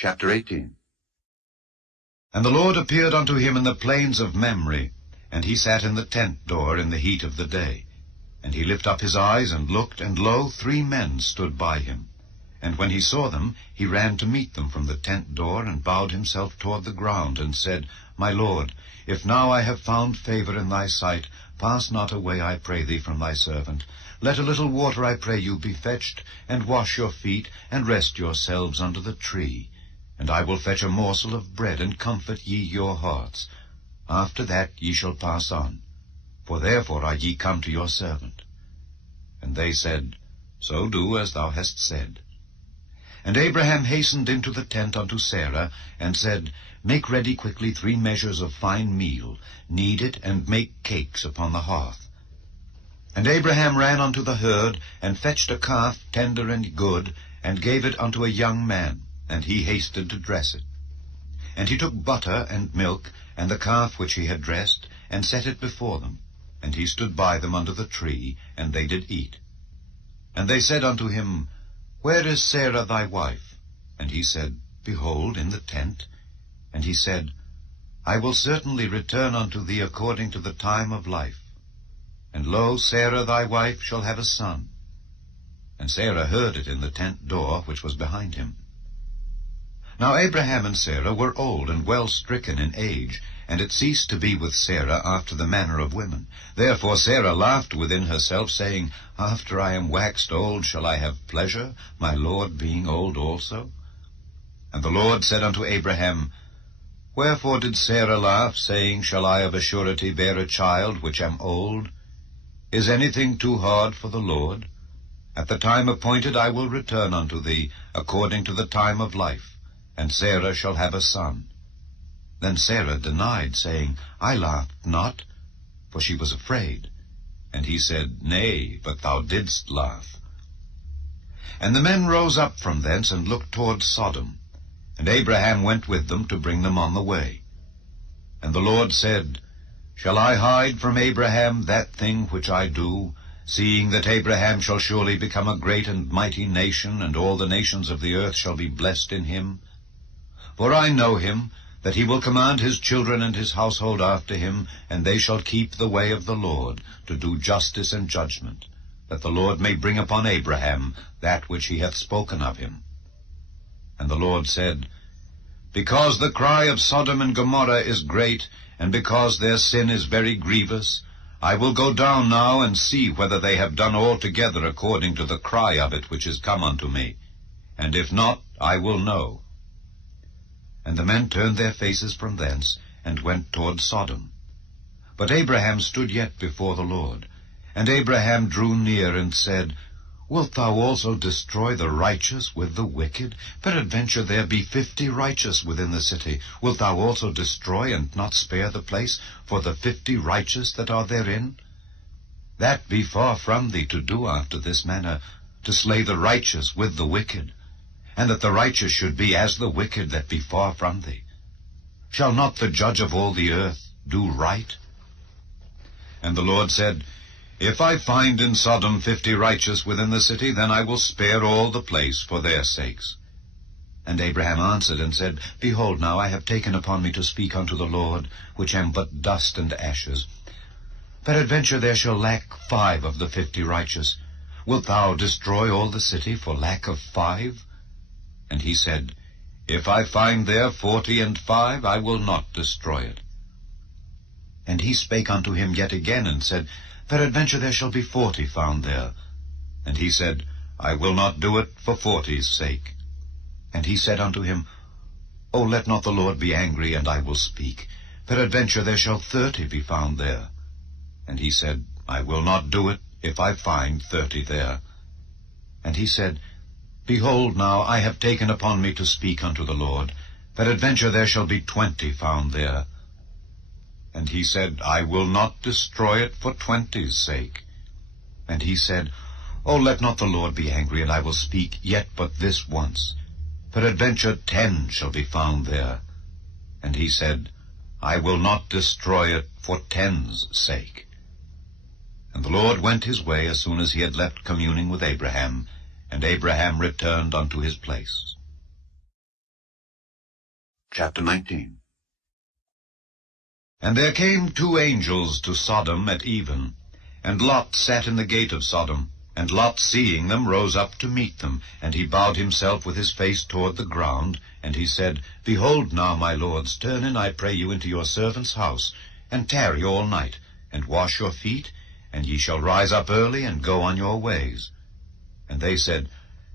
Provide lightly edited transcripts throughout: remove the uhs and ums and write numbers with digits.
Chapter 18. And the Lord appeared unto him in the plains of Mamre, and he sat in the tent door in the heat of the day. And he lifted up his eyes, and looked, and lo, 3 men stood by him. And when he saw them, he ran to meet them from the tent door, and bowed himself toward the ground, and said, My Lord, if now I have found favor in thy sight, pass not away, I pray thee, from thy servant. Let a little water, I pray you, be fetched, and wash your feet, and rest yourselves under the tree. And I will fetch a morsel of bread, and comfort ye your hearts. After that ye shall pass on, for therefore are ye come to your servant. And they said, So do as thou hast said. And Abraham hastened into the tent unto Sarah, and said, Make ready quickly 3 measures of fine meal, knead it, and make cakes upon the hearth. And Abraham ran unto the herd, and fetched a calf tender and good, and gave it unto a young man, and he hasted to dress it. And he took butter and milk, and the calf which he had dressed, and set it before them. And he stood by them under the tree, and they did eat. And they said unto him, Where is Sarah thy wife? And he said, Behold, in the tent. And he said, I will certainly return unto thee according to the time of life. And lo, Sarah thy wife shall have a son. And Sarah heard it in the tent door which was behind him. Now Abraham and Sarah were old and well stricken in age, and it ceased to be with Sarah after the manner of women. Therefore Sarah laughed within herself, saying, After I am waxed old shall I have pleasure, my Lord being old also? And the Lord said unto Abraham, Wherefore did Sarah laugh, saying, Shall I of a surety bear a child which am old? Is anything too hard for the Lord? At the time appointed I will return unto thee, according to the time of life, and Sarah shall have a son. Then Sarah denied, saying, I laughed not, for she was afraid. And he said, Nay, but thou didst laugh. And the men rose up from thence, and looked toward Sodom. And Abraham went with them to bring them on the way. And the Lord said, Shall I hide from Abraham that thing which I do, seeing that Abraham shall surely become a great and mighty nation, and all the nations of the earth shall be blessed in him? For I know him, that he will command his children and his household after him, and they shall keep the way of the Lord, to do justice and judgment, that the Lord may bring upon Abraham that which he hath spoken of him. And the Lord said, Because the cry of Sodom and Gomorrah is great, and because their sin is very grievous, I will go down now and see whether they have done altogether according to the cry of it which is come unto me. And if not, I will know. And the men turned their faces from thence, and went toward Sodom. But Abraham stood yet before the Lord. And Abraham drew near, and said, Wilt thou also destroy the righteous with the wicked? Peradventure there be 50 righteous within the city. Wilt thou also destroy, and not spare the place, for the 50 righteous that are therein? That be far from thee to do after this manner, to slay the righteous with the wicked, and that the righteous should be as the wicked that be far from thee. Shall not the judge of all the earth do right? And the Lord said, If I find in Sodom 50 righteous within the city, then I will spare all the place for their sakes. And Abraham answered and said, Behold, now I have taken upon me to speak unto the Lord, which am but dust and ashes. Peradventure there shall lack 5 of the 50 righteous. Wilt thou destroy all the city for lack of 5? And he said, If I find there 45, I will not destroy it. And he spake unto him yet again, and said, Peradventure there shall be 40 found there. And he said, I will not do it for 40's sake. And he said unto him, O let not the Lord be angry, and I will speak. Peradventure there shall 30 be found there. And he said, I will not do it, if I find 30 there. And he said, Behold, now I have taken upon me to speak unto the Lord. Peradventure there shall be 20 found there. And he said, I will not destroy it for 20's sake. And he said, O let not the Lord be angry, and I will speak yet but this once. Peradventure 10 shall be found there. And he said, I will not destroy it for 10's sake. And the Lord went his way as soon as he had left communing with Abraham, and Abraham returned unto his place. Chapter 19. And there came 2 angels to Sodom at even, and Lot sat in the gate of Sodom. And Lot, seeing them, rose up to meet them, and he bowed himself with his face toward the ground, and he said, Behold now, my lords, turn in, I pray you, into your servant's house, and tarry all night, and wash your feet, and ye shall rise up early, and go on your ways. And they said,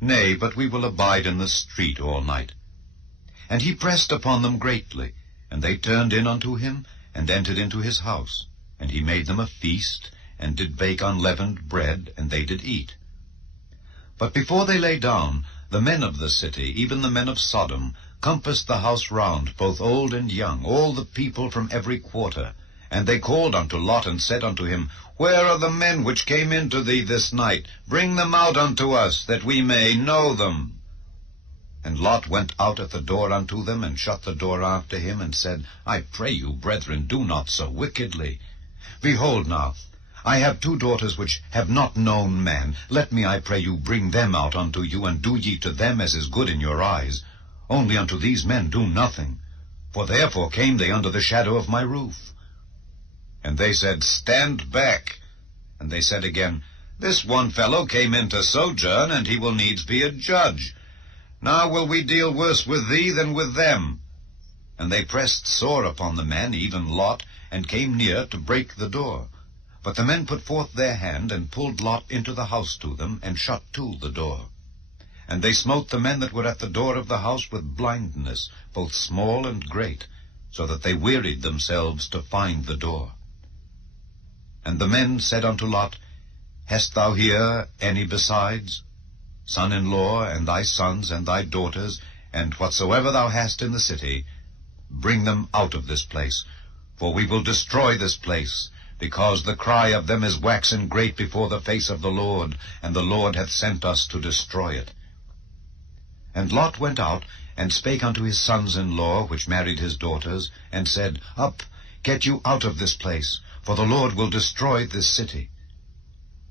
Nay, but we will abide in the street all night. And he pressed upon them greatly, and they turned in unto him, and entered into his house. And he made them a feast, and did bake unleavened bread, and they did eat. But before they lay down, the men of the city, even the men of Sodom, compassed the house round, both old and young, all the people from every quarter. And they called unto Lot, and said unto him, Where are the men which came into thee this night? Bring them out unto us, that we may know them. And Lot went out at the door unto them, and shut the door after him, and said, I pray you, brethren, do not so wickedly. Behold now, I have 2 daughters which have not known man. Let me, I pray you, bring them out unto you, and do ye to them as is good in your eyes. Only unto these men do nothing, for therefore came they under the shadow of my roof. And they said, Stand back. And they said again, This one fellow came in to sojourn, and he will needs be a judge. Now will we deal worse with thee than with them. And they pressed sore upon the men, even Lot, and came near to break the door. But the men put forth their hand, and pulled Lot into the house to them, and shut to the door. And they smote the men that were at the door of the house with blindness, both small and great, so that they wearied themselves to find the door. And the men said unto Lot, Hast thou here any besides? Son-in-law, and thy sons, and thy daughters, and whatsoever thou hast in the city, bring them out of this place, for we will destroy this place, because the cry of them is waxen great before the face of the Lord, and the Lord hath sent us to destroy it. And Lot went out, and spake unto his sons-in-law, which married his daughters, and said, Up, get you out of this place, for the Lord will destroy this city.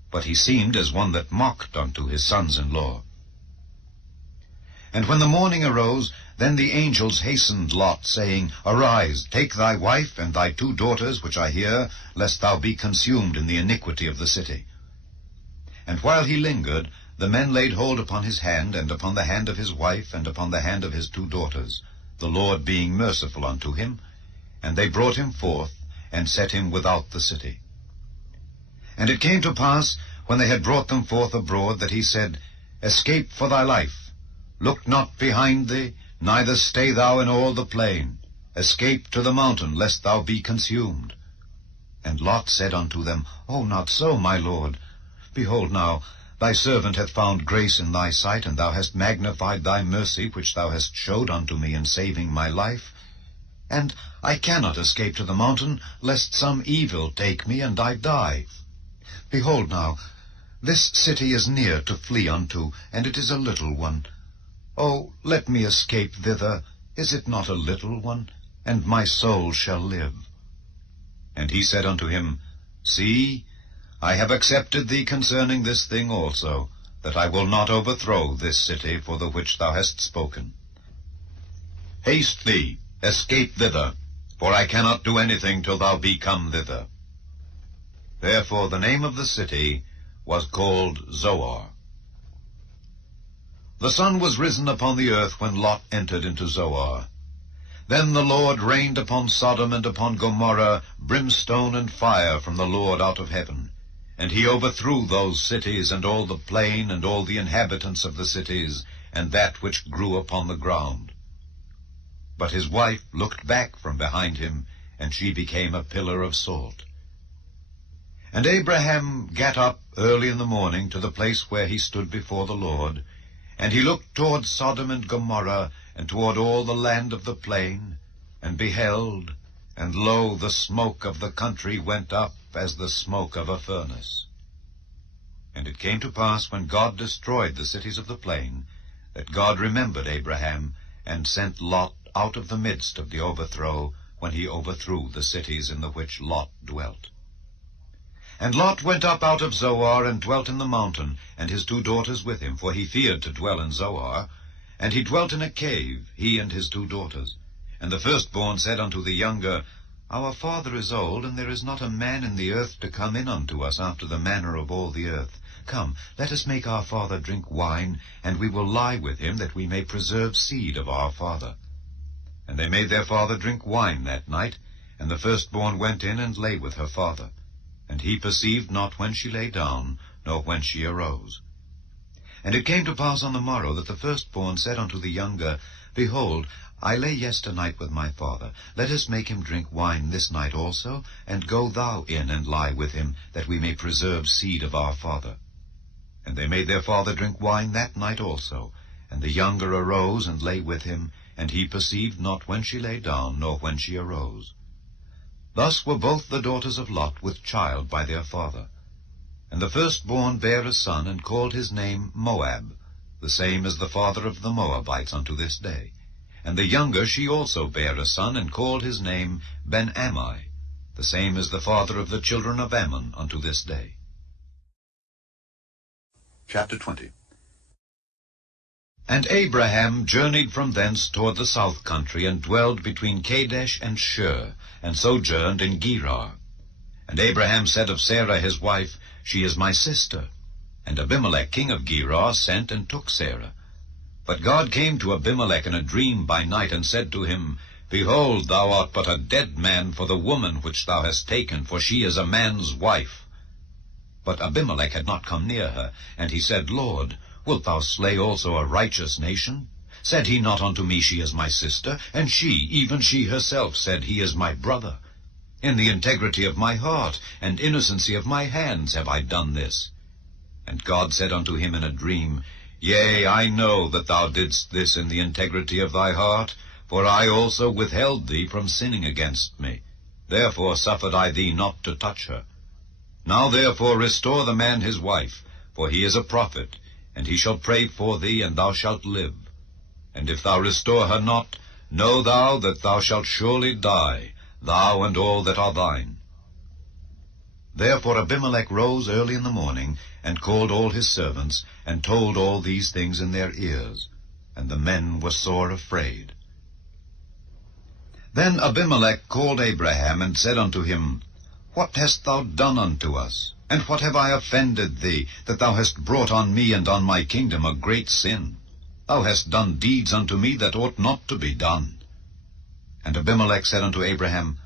But he seemed as one that mocked unto his sons-in-law. And when the morning arose, then the angels hastened Lot, saying, Arise, take thy wife and thy 2 daughters, which are here, lest thou be consumed in the iniquity of the city. And while he lingered, the men laid hold upon his hand, and upon the hand of his wife, and upon the hand of his 2 daughters, the Lord being merciful unto him. And they brought him forth, and set him without the city. And it came to pass, when they had brought them forth abroad, that he said, Escape for thy life. Look not behind thee, neither stay thou in all the plain. Escape to the mountain, lest thou be consumed. And Lot said unto them, O not so, my lord. Behold now, thy servant hath found grace in thy sight, and thou hast magnified thy mercy, which thou hast showed unto me in saving my life. And I cannot escape to the mountain, lest some evil take me, and I die. Behold now, this city is near to flee unto, and it is a little one. O, let me escape thither. Is it not a little one? And my soul shall live. And he said unto him, See, I have accepted thee concerning this thing also, that I will not overthrow this city for the which thou hast spoken. Haste thee, escape thither, for I cannot do anything till thou be come thither. Therefore the name of the city was called Zoar. The sun was risen upon the earth when Lot entered into Zoar. Then the Lord rained upon Sodom and upon Gomorrah brimstone and fire from the Lord out of heaven. And he overthrew those cities, and all the plain, and all the inhabitants of the cities, and that which grew upon the ground. But his wife looked back from behind him, and she became a pillar of salt. And Abraham gat up early in the morning to the place where he stood before the Lord, and he looked toward Sodom and Gomorrah, and toward all the land of the plain, and beheld, and lo, the smoke of the country went up as the smoke of a furnace. And it came to pass, when God destroyed the cities of the plain, that God remembered Abraham, and sent Lot out of the midst of the overthrow, when he overthrew the cities in the which Lot dwelt. And Lot went up out of Zoar, and dwelt in the mountain, and his 2 daughters with him, for he feared to dwell in Zoar. And he dwelt in a cave, he and his 2 daughters. And the firstborn said unto the younger, Our father is old, and there is not a man in the earth to come in unto us after the manner of all the earth. Come, let us make our father drink wine, and we will lie with him, that we may preserve seed of our father. And they made their father drink wine that night, and the firstborn went in and lay with her father. And he perceived not when she lay down, nor when she arose. And it came to pass on the morrow that the firstborn said unto the younger, Behold, I lay yesternight with my father. Let us make him drink wine this night also, and go thou in and lie with him, that we may preserve seed of our father. And they made their father drink wine that night also. And the younger arose and lay with him, and he perceived not when she lay down, nor when she arose. Thus were both the daughters of Lot with child by their father. And the firstborn bare a son, and called his name Moab. The same is the father of the Moabites unto this day. And the younger she also bare a son, and called his name Ben-Ammi. The same is the father of the children of Ammon unto this day. Chapter 20. And Abraham journeyed from thence toward the south country, and dwelled between Kadesh and Shur, and sojourned in Gerar. And Abraham said of Sarah his wife, She is my sister. And Abimelech king of Gerar sent and took Sarah. But God came to Abimelech in a dream by night, and said to him, Behold, thou art but a dead man for the woman which thou hast taken, for she is a man's wife. But Abimelech had not come near her, and he said, Lord, wilt thou slay also a righteous nation? Said he not unto me, She is my sister? And she, even she herself, said, He is my brother. In the integrity of my heart and innocency of my hands have I done this. And God said unto him in a dream, Yea, I know that thou didst this in the integrity of thy heart, for I also withheld thee from sinning against me. Therefore suffered I thee not to touch her. Now therefore restore the man his wife, for he is a prophet, and he shall pray for thee, and thou shalt live. And if thou restore her not, know thou that thou shalt surely die, thou and all that are thine. Therefore Abimelech rose early in the morning, and called all his servants, and told all these things in their ears. And the men were sore afraid. Then Abimelech called Abraham, and said unto him, What hast thou done unto us? And what have I offended thee, that thou hast brought on me and on my kingdom a great sin? Thou hast done deeds unto me that ought not to be done. And Abimelech said unto Abraham,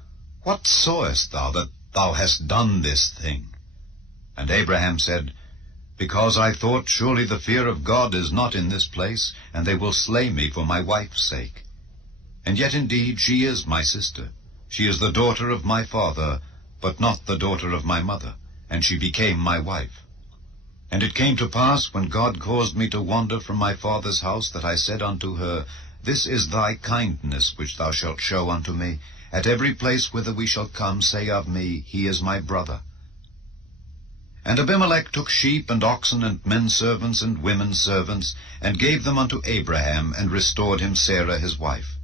What sawest thou that thou hast done this thing? And Abraham said, Because I thought, surely the fear of God is not in this place, and they will slay me for my wife's sake. And yet indeed she is my sister. She is the daughter of my father, but not the daughter of my mother, and she became my wife. And it came to pass, when God caused me to wander from my father's house, that I said unto her, This is thy kindness which thou shalt show unto me. At every place whither we shall come, say of me, He is my brother. And Abimelech took sheep and oxen and men servants and women servants, and gave them unto Abraham, and restored him Sarah his wife.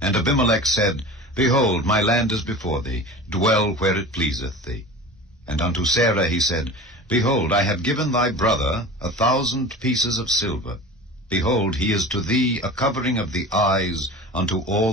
And Abimelech said, Behold, my land is before thee, dwell where it pleaseth thee. And unto Sarah he said, Behold, I have given thy brother 1,000 pieces of silver. Behold, he is to thee a covering of the eyes unto all that